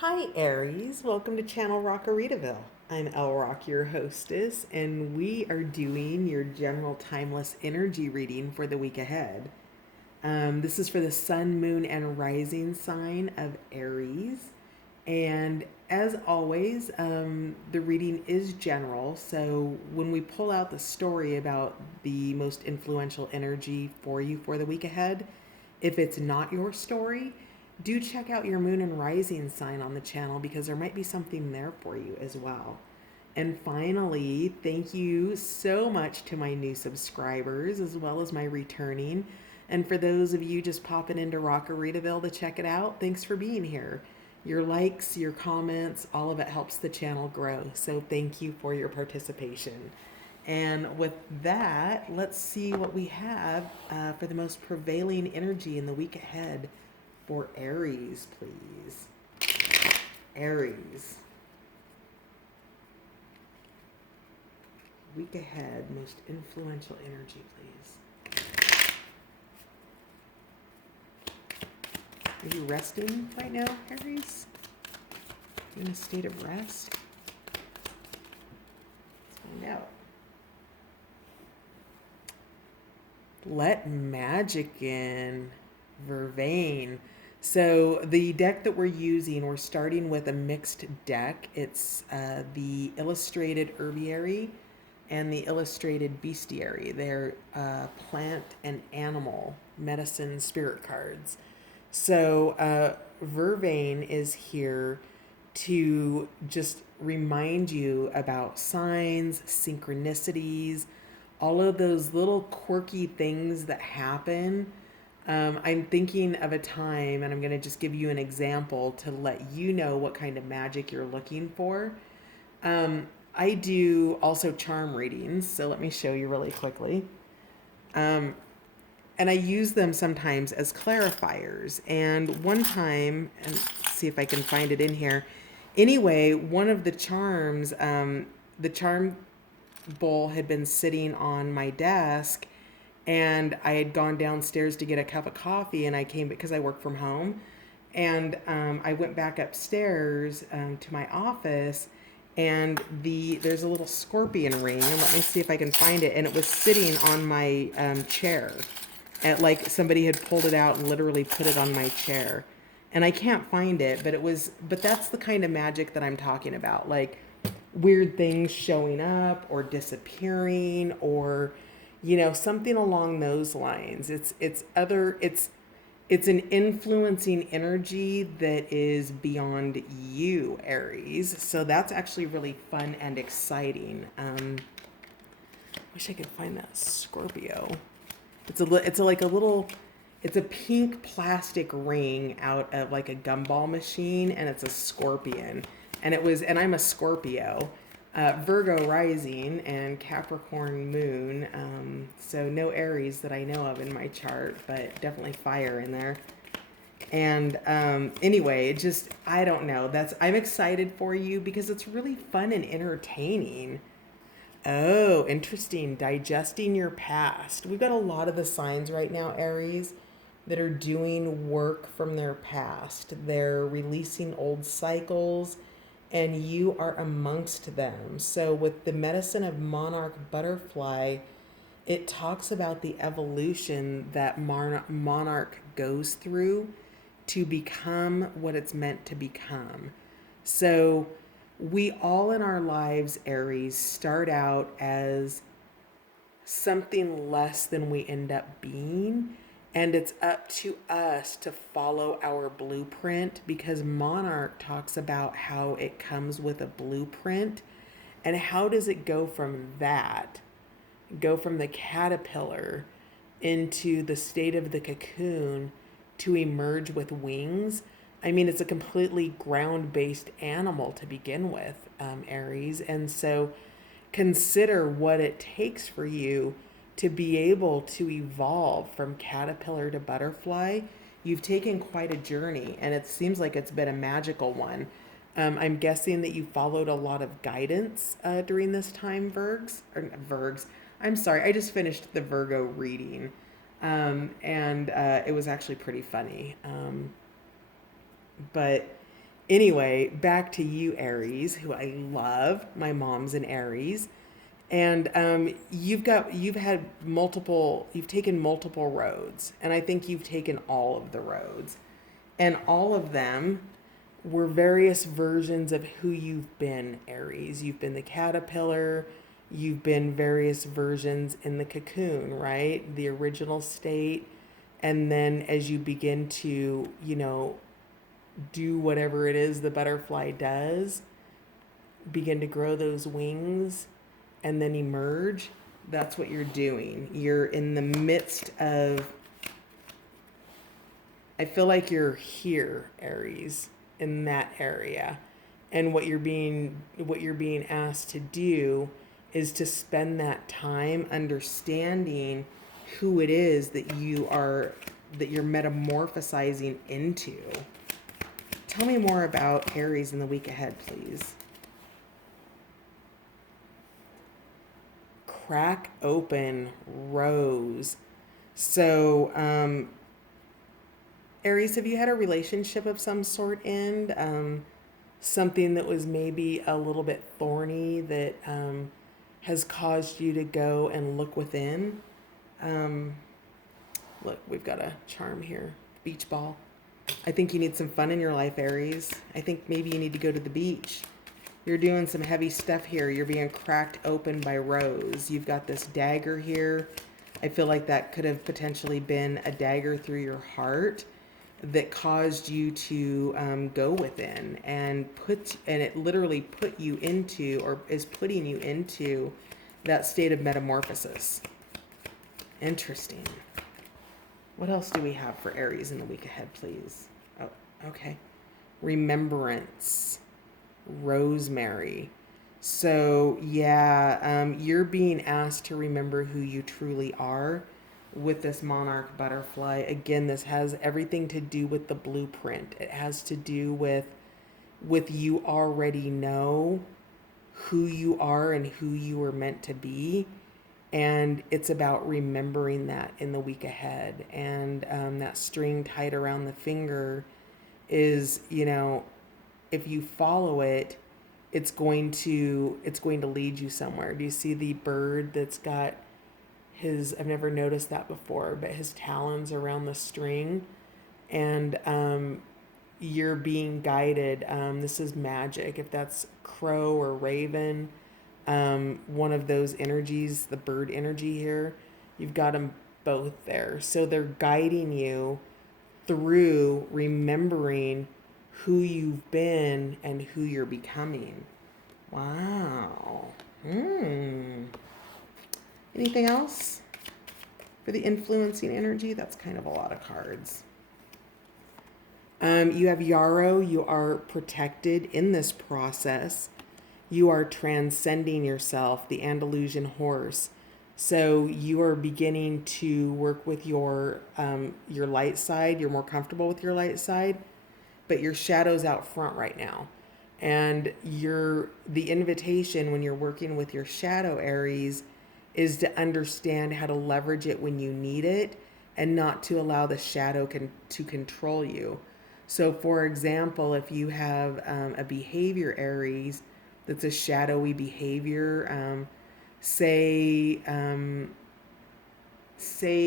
Hi Aries, welcome to Channel Rockaritaville. I'm El Rock, your hostess, and we are doing your general timeless energy reading for the week ahead. This is for the sun, moon, and rising sign of Aries. And as always, the reading is general. So when we pull out the story about the most influential energy for you for the week ahead, if it's not your story, do check out your moon and rising sign on the channel because there might be something there for you as well. And finally, thank you so much to my new subscribers as well as my returning. And for those of you just popping into Rockaritaville to check it out, thanks for being here. Your likes, your comments, all of it helps the channel grow. So thank you for your participation. And with that, let's see what we have for the most prevailing energy in the week ahead for Aries, please. Aries. Week ahead, most influential energy, please. Are you resting right now, Aries? You in a state of rest? Let's find out. Let magic in. Vervain. So the deck that we're using, we're starting with a mixed deck. It's the illustrated herbiary and the illustrated bestiary. They're plant and animal medicine spirit cards. So Vervain is here to just remind you about signs, synchronicities, all of those little quirky things that happen. I'm thinking of a time, and I'm going to just give you an example to let you know what kind of magic you're looking for. I do also charm readings, so let me show you really quickly. And I use them sometimes as clarifiers. And one time, and let's see if I can find it in here. Anyway, one of the charm bowl had been sitting on my desk, and I had gone downstairs to get a cup of coffee, and I came because I work from home, and I went back upstairs to my office, and there's a little scorpion ring, and let me see if I can find it, and it was sitting on my chair, and like somebody had pulled it out and literally put it on my chair, and I can't find it, but that's the kind of magic that I'm talking about, like weird things showing up or disappearing or something along those lines. It's an influencing energy that is beyond you, Aries. So that's actually really fun and exciting. Wish I could find that Scorpio. It's a pink plastic ring out of like a gumball machine, and it's a scorpion. And I'm a Scorpio, Virgo rising and Capricorn moon. So no Aries that I know of in my chart, but definitely fire in there. And anyway, I don't know. I'm excited for you because it's really fun and entertaining. Oh, interesting. Digesting your past. We've got a lot of the signs right now, Aries, that are doing work from their past. They're releasing old cycles, and you are amongst them. So, with the medicine of monarch butterfly, it talks about the evolution that monarch goes through to become what it's meant to become. So, we all in our lives, Aries, start out as something less than we end up being. And it's up to us to follow our blueprint because Monarch talks about how it comes with a blueprint. And how does it go from that, go from the caterpillar into the state of the cocoon to emerge with wings? I mean, it's a completely ground based animal to begin with, Aries. And so consider what it takes for you to be able to evolve from caterpillar to butterfly. You've taken quite a journey, and it seems like it's been a magical one. I'm guessing that you followed a lot of guidance during this time, Virgs. I'm sorry, I just finished the Virgo reading, and it was actually pretty funny. But Anyway, back to you, Aries, who I love. My mom's an Aries. And you've taken multiple roads, and I think you've taken all of the roads, and all of them were various versions of who you've been, Aries. You've been the caterpillar, you've been various versions in the cocoon, right? The original state. And then as you begin to, do whatever it is the butterfly does, begin to grow those wings and then emerge, that's what you're doing. You're in the midst of, I feel like you're here, Aries, in that area. And what you're being asked to do is to spend that time understanding who it is that you're metamorphosizing into. Tell me more about Aries in the week ahead, please. Crack open rose. So, Aries, have you had a relationship of some sort end? Something that was maybe a little bit thorny that has caused you to go and look within? Um, Look, we've got a charm here. Beach ball. I think you need some fun in your life, Aries. I think maybe you need to go to the beach. You're doing some heavy stuff here. You're being cracked open by Rose. You've got this dagger here. I feel like that could have potentially been a dagger through your heart that caused you to go within and it literally put you into, or is putting you into, that state of metamorphosis. Interesting. What else do we have for Aries in the week ahead, please? Oh, okay. Remembrance. Rosemary. So, yeah, you're being asked to remember who you truly are with this monarch butterfly. Again, this has everything to do with the blueprint. It has to do with you already know who you are and who you were meant to be. And it's about remembering that in the week ahead. And that string tied around the finger is, if you follow it, it's going to lead you somewhere. Do you see the bird that's got I've never noticed that before, but his talons around the string, and you're being guided. This is magic. If that's crow or raven, one of those energies, the bird energy here, you've got them both there. So they're guiding you through remembering who you've been and who you're becoming. Wow. Anything else for the influencing energy? That's kind of a lot of cards. You have Yarrow. You are protected in this process. You are transcending yourself, the Andalusian horse. So you are beginning to work with your light side. You're more comfortable with your light side, but your shadow's out front right now. And the invitation when you're working with your shadow, Aries, is to understand how to leverage it when you need it and not to allow the shadow to control you. So, for example, if you have a behavior, Aries, that's a shadowy behavior, say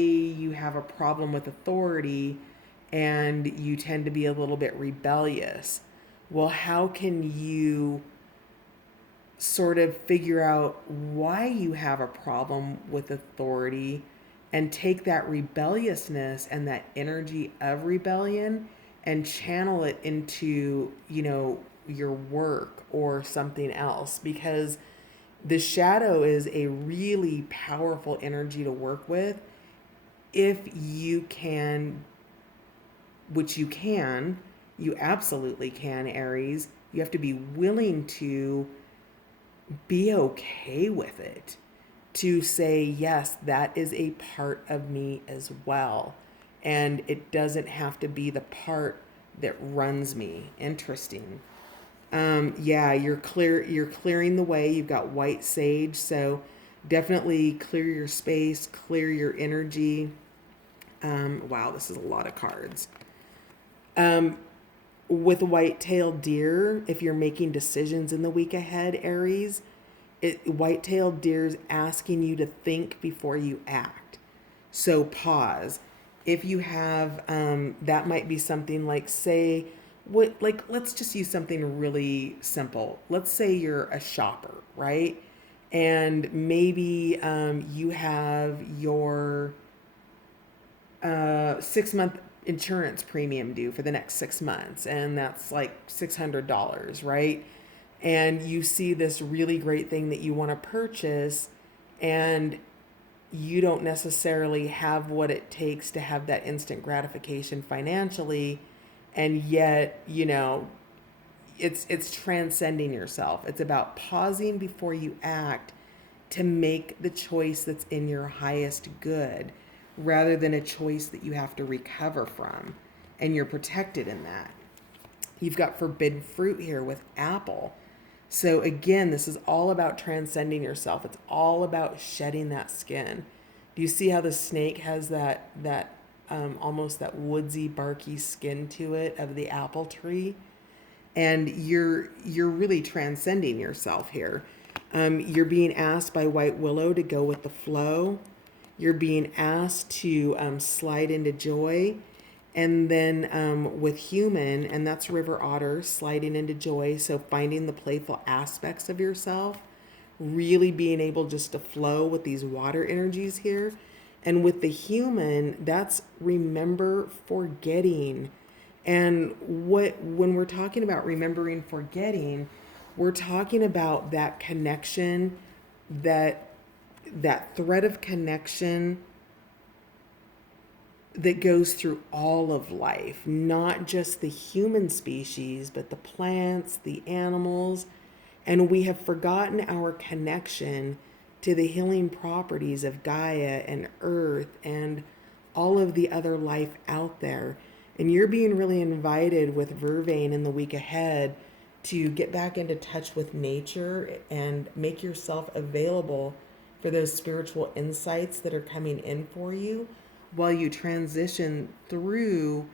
you have a problem with authority and you tend to be a little bit rebellious. Well, how can you sort of figure out why you have a problem with authority and take that rebelliousness and that energy of rebellion and channel it into, your work or something else? Because the shadow is a really powerful energy to work with if you can, which you absolutely can, Aries. You have to be willing to be okay with it, to say, yes, that is a part of me as well. And it doesn't have to be the part that runs me. Interesting. Yeah, you're clearing the way. You've got white sage, so definitely clear your space, clear your energy. Wow, this is a lot of cards. with white-tailed deer, if you're making decisions in the week ahead, Aries, white-tailed deer's asking you to think before you act. So pause. If you have, that might be something like, say, let's just use something really simple. Let's say you're a shopper, right? And maybe you have your 6 month insurance premium due for the next 6 months, and that's like $600, right? And you see this really great thing that you want to purchase, and you don't necessarily have what it takes to have that instant gratification financially, and yet, it's transcending yourself. It's about pausing before you act to make the choice that's in your highest good rather than a choice that you have to recover from, and you're protected in that. You've got forbidden fruit here with apple. So again, this is all about transcending yourself. It's all about shedding that skin. Do you see how the snake has that almost that woodsy, barky skin to it of the apple tree? And you're really transcending yourself here. You're being asked by White Willow to go with the flow. You're being asked to slide into joy. And then with human, and that's River Otter, sliding into joy. So finding the playful aspects of yourself, really being able just to flow with these water energies here. And with the human, that's remember forgetting. And when we're talking about remembering forgetting, we're talking about that connection, that thread of connection that goes through all of life, not just the human species, but the plants, the animals. And we have forgotten our connection to the healing properties of Gaia and Earth and all of the other life out there. And you're being really invited with Vervain in the week ahead to get back into touch with nature and make yourself available for those spiritual insights that are coming in for you while you transition through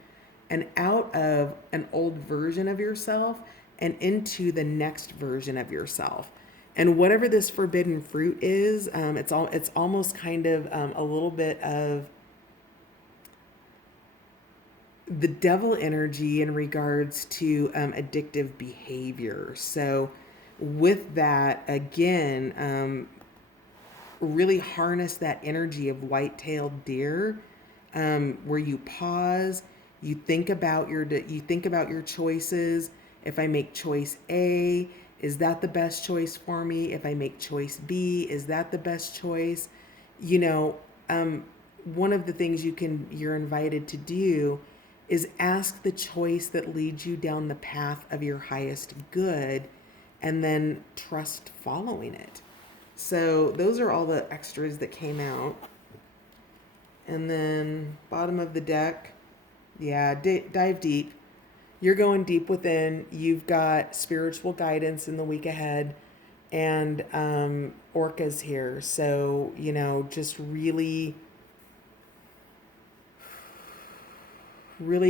and out of an old version of yourself and into the next version of yourself. And whatever this forbidden fruit is, it's almost kind of a little bit of the devil energy in regards to addictive behavior. So with that, again, really harness that energy of white-tailed deer, where you pause, you think about your choices. If I make choice A, is that the best choice for me? If I make choice B, is that the best choice? One of the things you're invited to do is ask the choice that leads you down the path of your highest good, and then trust following it. So those are all the extras that came out. And then bottom of the deck, yeah, dive deep. You're going deep within. You've got spiritual guidance in the week ahead, and orcas here. So, just really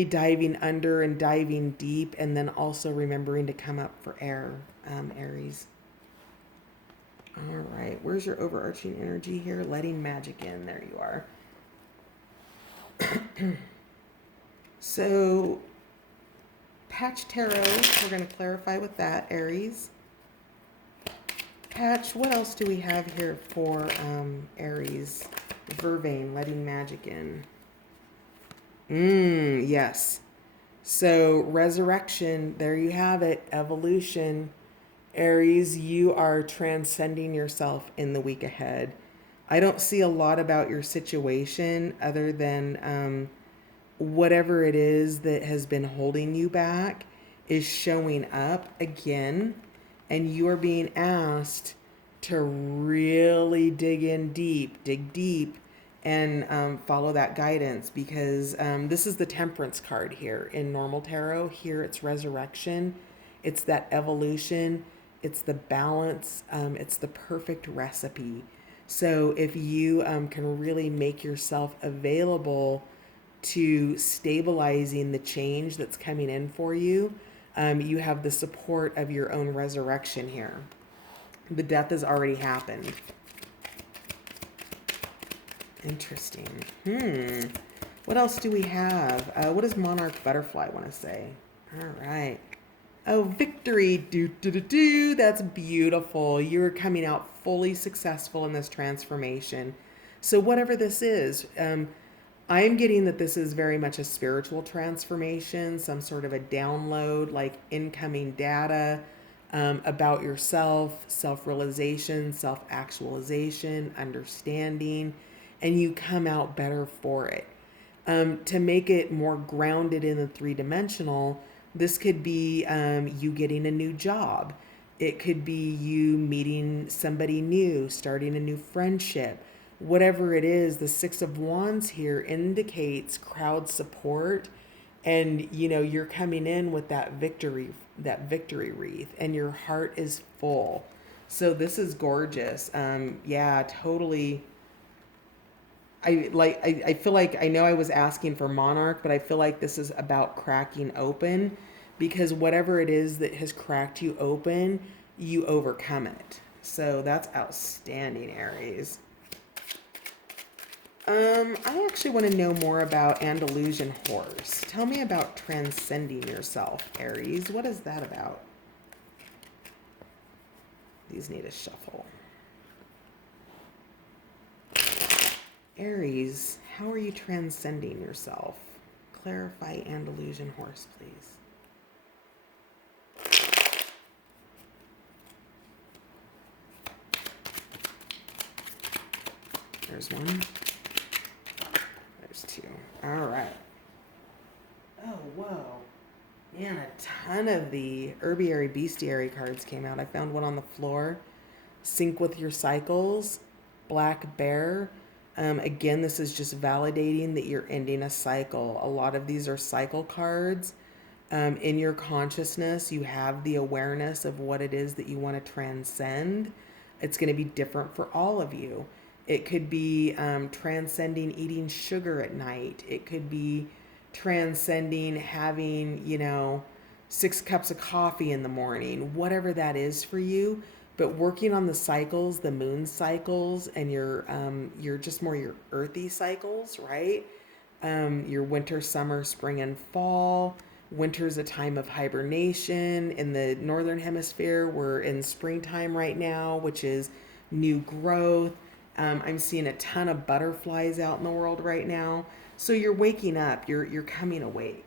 diving under and diving deep, and then also remembering to come up for air, Aries. All right, where's your overarching energy here? Letting magic in. There you are. So, Patch Tarot, we're going to clarify with that, Aries. Patch, what else do we have here for Aries? Vervain, letting magic in. Yes. So, resurrection, there you have it. Evolution. Aries, you are transcending yourself in the week ahead. I don't see a lot about your situation other than whatever it is that has been holding you back is showing up again, and you are being asked to really dig deep, and follow that guidance, because this is the Temperance card here in normal tarot. Here it's resurrection, it's that evolution, it's the balance, it's the perfect recipe. So if you can really make yourself available to stabilizing the change that's coming in for you. You have the support of your own resurrection here. The death has already happened. Interesting. What else do we have? What does Monarch Butterfly want to say? All right. Oh, victory. Do, do, do, do. That's beautiful. You're coming out fully successful in this transformation. So whatever this is, I'm getting that this is very much a spiritual transformation, some sort of a download, like incoming data about yourself, self-realization, self-actualization, understanding, and you come out better for it. To make it more grounded in the three-dimensional, this could be you getting a new job. It could be you meeting somebody new, starting a new friendship. Whatever it is, the Six of Wands here indicates crowd support, and you're coming in with that victory wreath, and your heart is full. So this is gorgeous. Yeah, totally. I feel like, I know I was asking for Monarch, but I feel like this is about cracking open, because whatever it is that has cracked you open, you overcome it. So that's outstanding, Aries. I actually want to know more about Andalusian Horse. Tell me about transcending yourself, Aries. What is that about? These need a shuffle. Aries, how are you transcending yourself? Clarify Andalusian Horse, please. There's one. There's two. All right. Oh, whoa. Man, a ton of the Herbiary Bestiary cards came out. I found one on the floor. Sync with your cycles. Black Bear. Again, this is just validating that you're ending a cycle. A lot of these are cycle cards. In your consciousness, you have the awareness of what it is that you want to transcend. It's going to be different for all of you. It could be transcending eating sugar at night. It could be transcending having, 6 cups of coffee in the morning, whatever that is for you. But working on the cycles, the moon cycles, and your just more your earthy cycles, right? Your winter, summer, spring, and fall. Winter's a time of hibernation. In the northern hemisphere, we're in springtime right now, which is new growth. I'm seeing a ton of butterflies out in the world right now. So you're waking up, you're coming awake.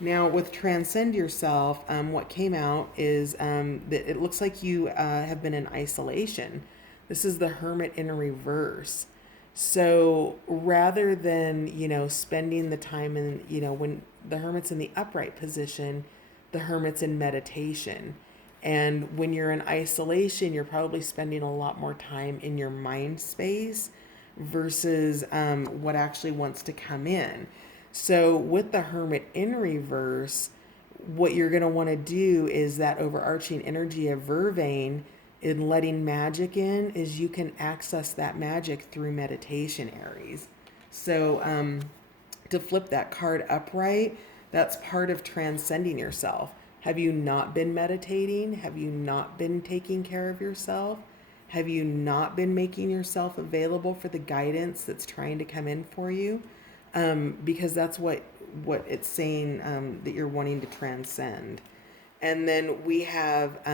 Now with Transcend Yourself, what came out is that it looks like you have been in isolation. This is the Hermit in reverse. So rather than, spending the time in, when the Hermit's in the upright position, the Hermit's in meditation. And when you're in isolation, you're probably spending a lot more time in your mind space versus what actually wants to come in. So with the Hermit in reverse, what you're going to want to do is that overarching energy of Vervain in letting magic in is you can access that magic through meditation, Aries. So to flip that card upright, that's part of transcending yourself. Have you not been meditating? Have you not been taking care of yourself? Have you not been making yourself available for the guidance that's trying to come in for you? Because that's what it's saying that you're wanting to transcend. And then we have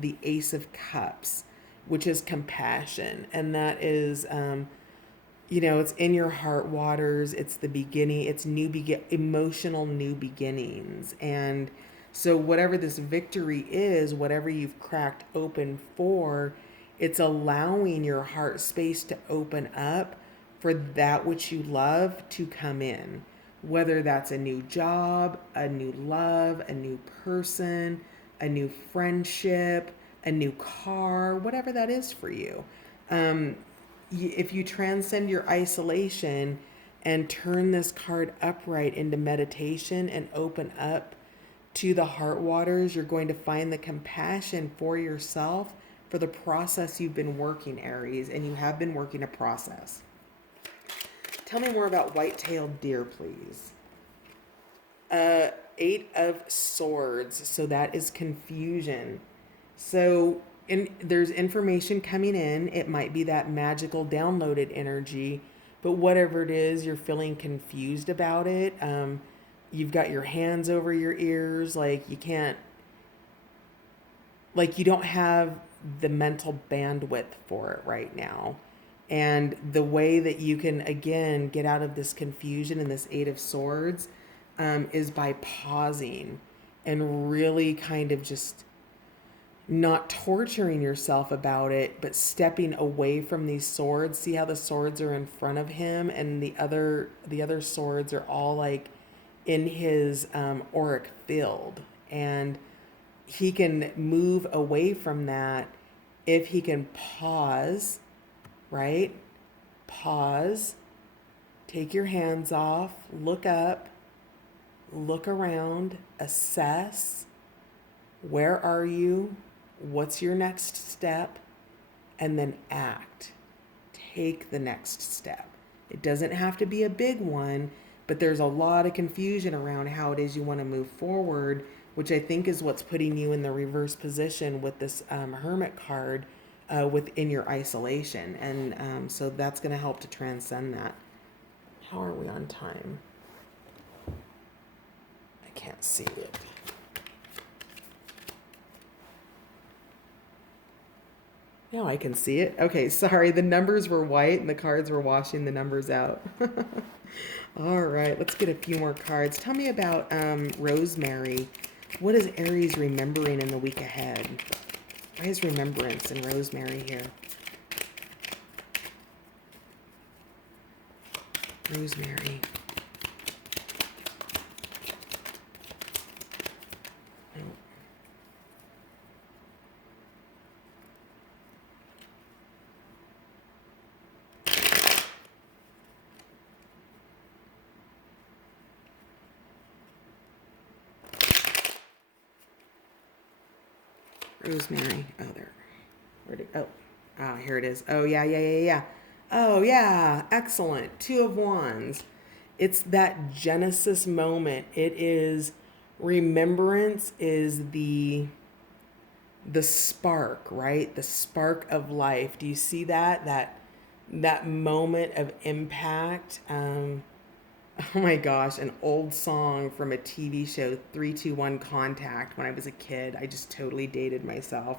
the Ace of Cups, which is compassion. And that is, it's in your heart waters. It's the beginning. It's emotional new beginnings. And so whatever this victory is, whatever you've cracked open for, it's allowing your heart space to open up for that which you love to come in. Whether that's a new job, a new love, a new person, a new friendship, a new car, whatever that is for you. If you transcend your isolation and turn this card upright into meditation and open up to the heart waters, you're going to find the compassion for yourself for the process you've been working, Aries, and you have been working a process. Tell me more about white-tailed deer, please. Eight of Swords. So that is confusion. So there's information coming in. It might be that magical downloaded energy, but whatever it is, you're feeling confused about it. You've got your hands over your ears, like you can't, like you don't have the mental bandwidth for it right now. And the way that you can, again, get out of this confusion and this Eight of Swords is by pausing and really kind of just not torturing yourself about it, but stepping away from these swords. See how the swords are in front of him, and the other swords are all like in his auric field, and he can move away from that if he can pause, right? Pause, take your hands off, look up, look around, assess. Where are you? What's your next step? And then act. Take the next step. It doesn't have to be a big one, but there's a lot of confusion around how it is you want to move forward, which I think is what's putting you in the reverse position with this Hermit card within your isolation. And so that's going to help to transcend that. How are we on time? I can't see it. Now I can see it. Okay, sorry. The numbers were white and the cards were washing the numbers out. All right, let's get a few more cards. Tell me about Rosemary. What is Aries remembering in the week ahead? Why is remembrance in Rosemary here? Rosemary. Rosemary. Oh, there. Where'd it? Oh, here it is. Oh, yeah. Oh, yeah. Excellent. Two of Wands. It's that Genesis moment. It is remembrance is the spark, right? The spark of life. Do you see that? That moment of impact. Oh my gosh, an old song from a TV show, 321 Contact, when I was a kid. I just totally dated myself.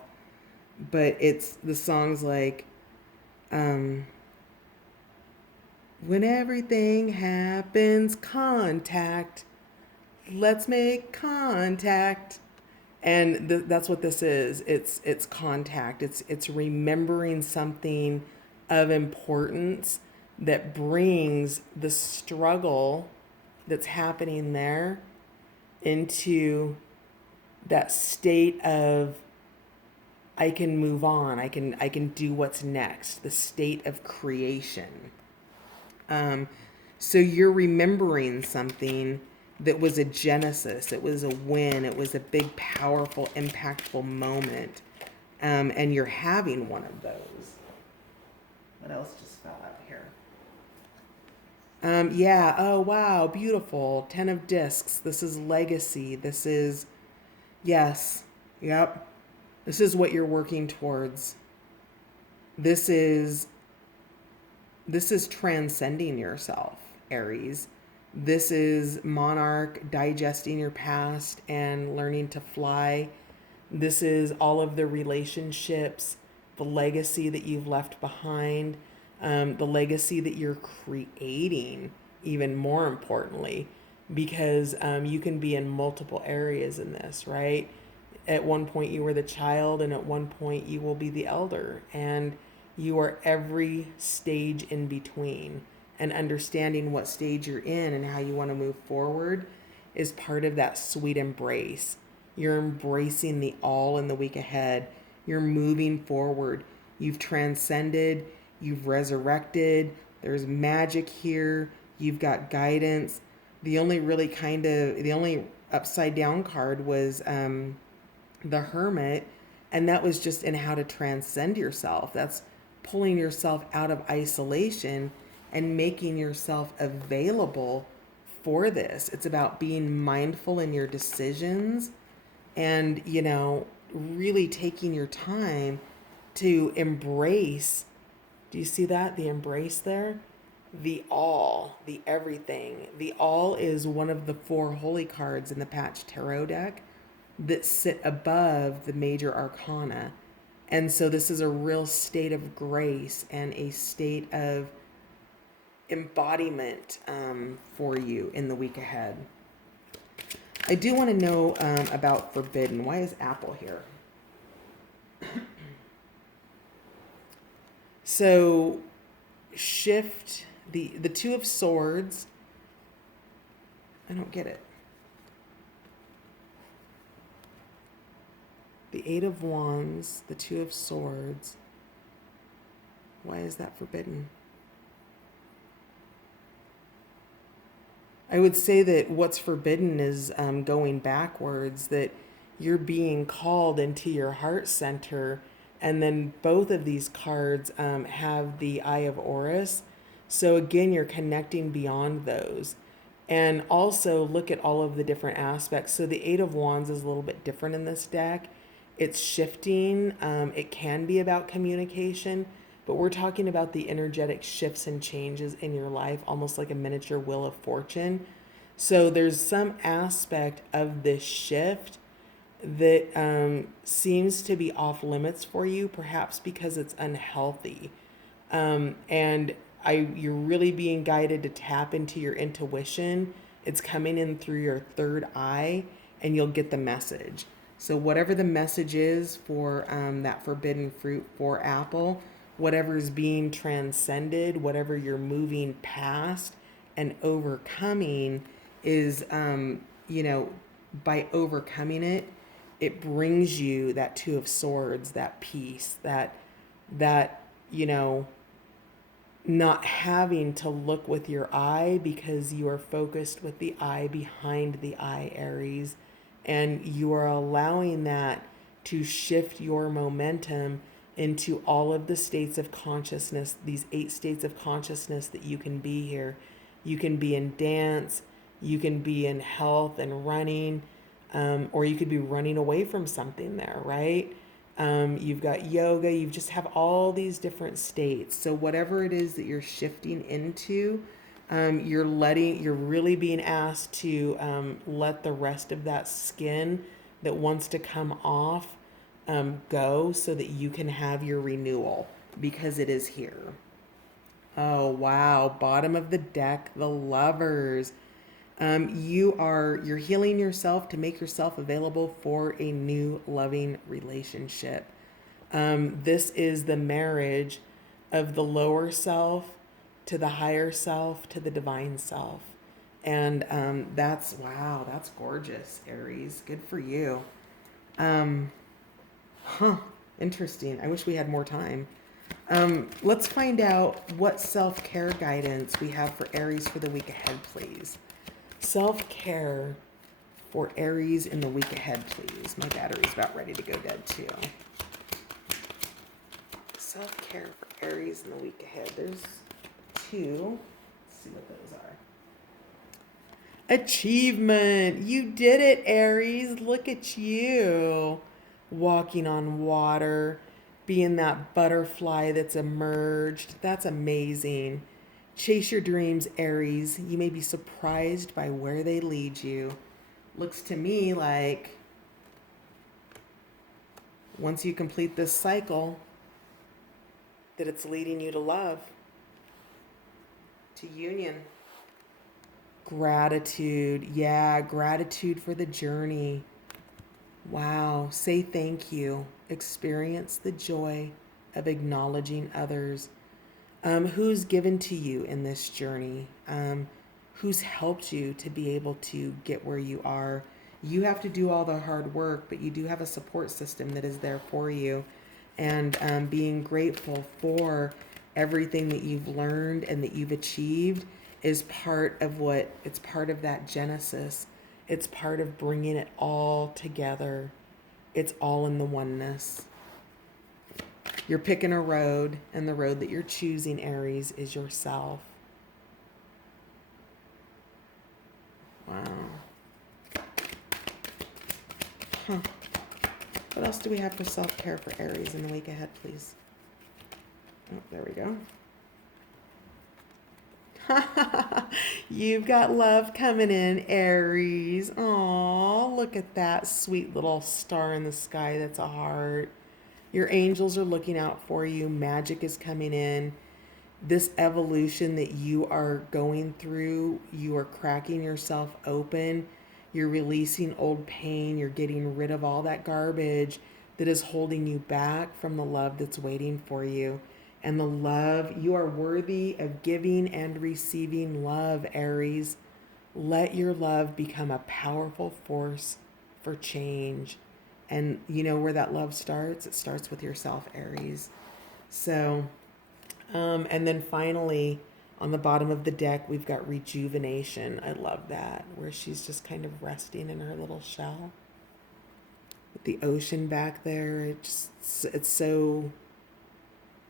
But the song's like, when everything happens, contact. Let's make contact. And that's what this is. It's contact. It's remembering something of importance that brings the struggle that's happening there into that state of I can move on. I can do what's next. The state of creation. So you're remembering something that was a genesis. It was a win. It was a big, powerful, impactful moment. And you're having one of those. What else just fell out here? Yeah. Oh, wow. Beautiful. 10 of Discs. This is legacy. This is, yes. Yep. This is what you're working towards. This is transcending yourself, Aries. This is Monarch digesting your past and learning to fly. This is all of the relationships, the legacy that you've left behind, the legacy that you're creating, even more importantly, because you can be in multiple areas in this, right? At one point you were the child, and at one point you will be the elder, and you are every stage in between. And understanding what stage you're in and how you want to move forward is part of that sweet embrace. You're embracing the all in the week ahead. You're moving forward. You've transcended. You've resurrected. There's magic here. You've got guidance. The only upside down card was the Hermit, and that was just in how to transcend yourself. That's pulling yourself out of isolation and making yourself available for this. It's about being mindful in your decisions and, really taking your time to embrace. Do you see that? The embrace there? The all, the everything. The all is one of the 4 holy cards in the Patch Tarot deck that sit above the major arcana. And so this is a real state of grace and a state of embodiment for you in the week ahead. I do want to know about forbidden. Why is Apple here? So shift the 2 of Swords. I don't get it. The 8 of Wands, the 2 of Swords. Why is that forbidden? I would say that what's forbidden is going backwards, that you're being called into your heart center. And then both of these cards have the Eye of Horus. So again, you're connecting beyond those. And also look at all of the different aspects. So the 8 of Wands is a little bit different in this deck. It's shifting. It can be about communication, but we're talking about the energetic shifts and changes in your life, almost like a miniature wheel of fortune. So there's some aspect of this shift that seems to be off limits for you, perhaps because it's unhealthy. And you're really being guided to tap into your intuition. It's coming in through your third eye, and you'll get the message. So whatever the message is for that forbidden fruit for Apple, whatever is being transcended, whatever you're moving past and overcoming is, by overcoming it, it brings you that 2 of Swords, that peace, that not having to look with your eye because you are focused with the eye behind the eye, Aries, and you are allowing that to shift your momentum into all of the states of consciousness, these 8 states of consciousness that you can be here. You can be in dance, you can be in health and running, or you could be running away from something there, right? You've got yoga, you just have all these different states. So whatever it is that you're shifting into, you're really being asked to let the rest of that skin that wants to come off go so that you can have your renewal, because it is here. Oh, wow. Bottom of the deck, the Lovers. You're healing yourself to make yourself available for a new loving relationship. This is the marriage of the lower self to the higher self to the divine self. And that's gorgeous, Aries. Good for you. Interesting. I wish we had more time. Let's find out what self-care guidance we have for Aries for the week ahead, please. Self-care for Aries in the week ahead, please. My battery's about ready to go dead, too. Self-care for Aries in the week ahead. There's 2. Let's see what those are. Achievement. You did it, Aries. Look at you. Walking on water, being that butterfly that's emerged. That's amazing. Chase your dreams, Aries. You may be surprised by where they lead you. Looks to me like once you complete this cycle, that it's leading you to love, to union. Gratitude. Yeah, gratitude for the journey. Wow. Say thank you. Experience the joy of acknowledging others. Who's given to you in this journey? Who's helped you to be able to get where you are? You have to do all the hard work, but you do have a support system that is there for you. And being grateful for everything that you've learned and that you've achieved is part of that genesis. It's part of bringing it all together. It's all in the oneness. You're picking a road, and the road that you're choosing, Aries, is yourself. What else do we have for self-care for Aries in the week ahead, please? Oh, there we go. You've got love coming in, Aries. Aw, look at that sweet little star in the sky that's a heart. Your angels are looking out for you. Magic is coming in. This evolution that you are going through, you are cracking yourself open. You're releasing old pain. You're getting rid of all that garbage that is holding you back from the love that's waiting for you. And the love, you are worthy of giving and receiving love, Aries. Let your love become a powerful force for change. And you know where that love starts? It starts with yourself, Aries. So, and then finally, on the bottom of the deck, we've got rejuvenation. I love that, where she's just kind of resting in her little shell with the ocean back there. It's so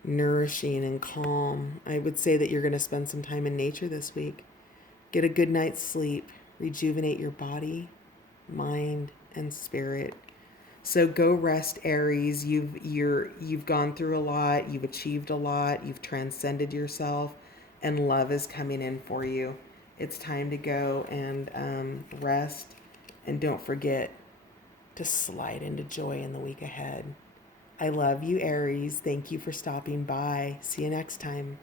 nourishing and calm. I would say that you're going to spend some time in nature this week. Get a good night's sleep, rejuvenate your body, mind, and spirit. So go rest, Aries. You've gone through a lot, you've achieved a lot, you've transcended yourself, and love is coming in for you. It's time to go and rest, and don't forget to slide into joy in the week ahead. I love you, Aries. Thank you for stopping by. See you next time.